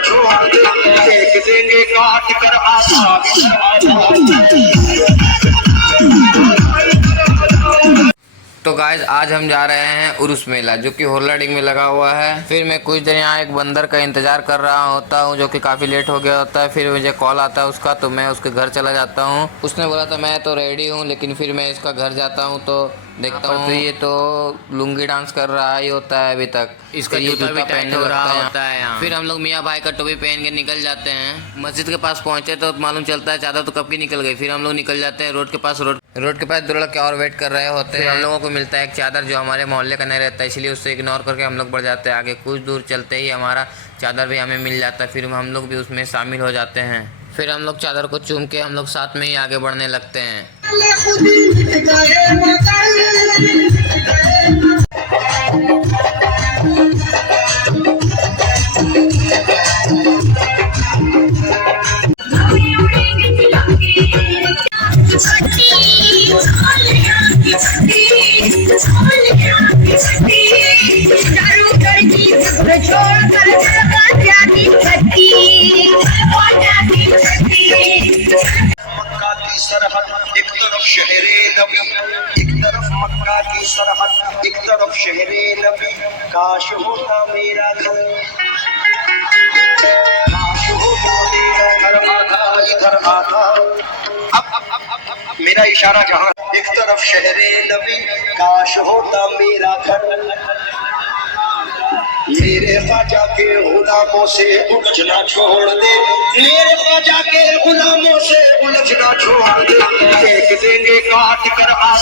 छोड़ दे, फेंक देंगे काट कर आग। तो गाइस आज हम जा रहे हैं उर्स मेला जो कि होलाडिंग में लगा हुआ है। फिर मैं कुछ देर यहाँ एक बंदर का इंतजार कर रहा होता हूँ जो कि काफ़ी लेट हो गया होता है। फिर मुझे कॉल आता है उसका, तो मैं उसके घर चला जाता हूँ। उसने बोला था मैं तो रेडी हूँ, लेकिन फिर मैं इसका घर जाता हूँ तो देखता हूँ तो ये तो लुंगी डांस कर रहा ही होता है अभी तक। इसका जूता भी पहन हो रहा होता है यहाँ। फिर हम लोग मियाँ भाई का टोपी पहन के निकल जाते हैं। मस्जिद के पास पहुँचे तो मालूम चलता है चादर तो कब की निकल गई। फिर हम लोग निकल जाते हैं रोड के पास। रोड के पास दो लड़के और वेट कर रहे होते हैं। हम लोगों को मिलता है एक चादर जो हमारे मोहल्ले का नहीं रहता है, इसलिए उससे इग्नोर करके हम लोग बढ़ जाते हैं आगे। कुछ दूर चलते ही हमारा चादर भी हमें मिल जाता है। फिर हम लोग भी उसमें शामिल हो जाते हैं। फिर हम लोग चादर को चूम के हम लोग साथ में ही आगे बढ़ने लगते हैं। मक्का की सरहद एक तरफ शहरे नबी, एक तरफ मक्का की सरहद एक तरफ शहरे नबी। काश होता मेरा घर, काश होता मेरा घर आता इधर आता। अब मेरा इशारा जहाँ, एक तरफ शहरे नबी, काश होता मेरा घर। मेरे ख्वाजा के गुलामों से उलझना छोड़ दे, मेरे ख्वाजा के गुलामों से उलझना छोड़ दे, फेंक देंगे काट कर आग।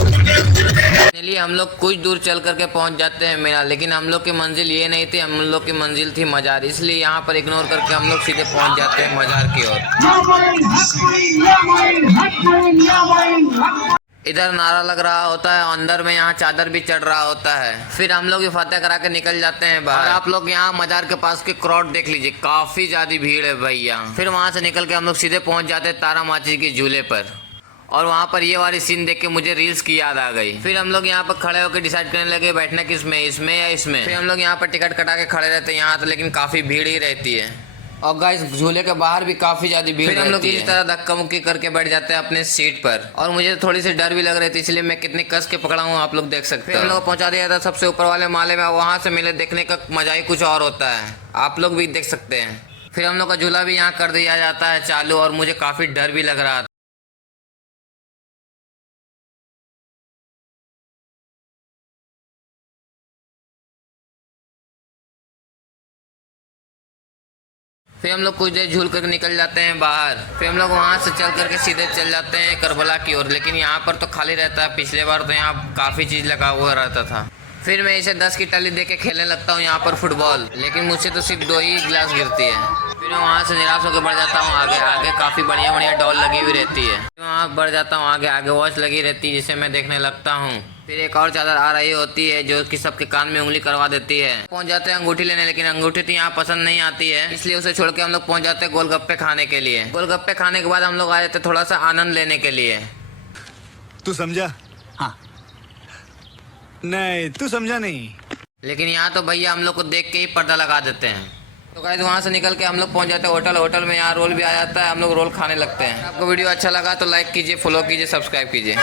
फाइनली हम लोग कुछ दूर चल करके पहुंच जाते हैं मेला। लेकिन हम लोग की मंजिल ये नहीं थी, हम लोग की मंजिल थी मज़ार। इसलिए यहाँ पर इग्नोर करके हम लोग सीधे पहुंच जाते हैं मज़ार की ओर। इधर नारा लग रहा होता है, अंदर में यहाँ चादर भी चढ़ रहा होता है। फिर हम लोग फतेह करा के निकल जाते हैं बाहर। आप लोग यहाँ मजार के पास के क्राउड देख लीजिए, काफी ज्यादा भीड़ है भाई यहाँ। फिर वहाँ से निकल के हम लोग सीधे पहुँच जाते हैं तारा माची के झूले पर। और वहाँ पर ये वाली सीन देख के मुझे रील्स की याद आ गई। फिर हम लोग यहाँ पर खड़े होकर डिसाइड करने लगे बैठना किसमें, इसमें या इसमें। फिर हम लोग यहाँ पर टिकट कटा के खड़े रहते हैं यहाँ तो, लेकिन काफी भीड़ ही रहती है। और गाइस झूले के बाहर भी काफी ज्यादा भीड़। फिर हम लोग इस तरह धक्का मुक्की करके बैठ जाते हैं अपने सीट पर। और मुझे थोड़ी सी डर भी लग रही थी, इसलिए मैं कितनी कस के पकड़ा हूँ आप लोग देख सकते हैं। हम लोग पहुंचा दिया था सबसे ऊपर वाले माले में। वहाँ से मेले देखने का मजा ही कुछ और होता है, आप लोग भी देख सकते हैं। फिर हम लोग का झूला भी यहाँ कर दिया जाता है चालू, और मुझे काफी डर भी लग रहा था। फिर हम लोग कुछ देर झूल कर निकल जाते हैं बाहर। फिर हम लोग वहाँ से चल करके सीधे चल जाते हैं करबला की ओर। लेकिन यहाँ पर तो खाली रहता है, पिछले बार तो यहाँ काफ़ी चीज़ लगा हुआ रहता था। फिर मैं इसे 10 की टली दे के खेलने लगता हूँ यहाँ पर फुटबॉल, लेकिन मुझसे तो सिर्फ 2 ही गिलास गिरती है। फिर मैं वहाँ से निराश होकर बढ़ जाता हूँ आगे। आगे काफ़ी बढ़िया बढ़िया डॉल लगी हुई रहती है। वहाँ बढ़ जाता हूँ आगे। आगे वॉच लगी रहती है जिसे मैं देखने लगता हूँ। फिर एक और चादर आ रही होती है जो कि सबके कान में उंगली करवा देती है। पहुंच जाते हैं अंगूठी लेने, लेकिन अंगूठी तो यहाँ पसंद नहीं आती है, इसलिए उसे छोड़ के हम लोग पहुंच जाते हैं गोलगप्पे खाने के लिए। गोलगप्पे खाने के बाद हम लोग आ जाते हैं थोड़ा सा आनंद लेने के लिए। तू समझा? हाँ। नहीं तू समझा नहीं। लेकिन यहाँ तो भैया हम लोग को देख के ही पर्दा लगा देते हैं। तो गाइस वहाँ से निकल के हम लोग पहुँच जाते हैं होटल। होटल में यहाँ रोल भी आ जाता है, हम लोग रोल खाने लगते हैं। आपको वीडियो अच्छा लगा तो लाइक कीजिए, फॉलो कीजिए, सब्सक्राइब कीजिए।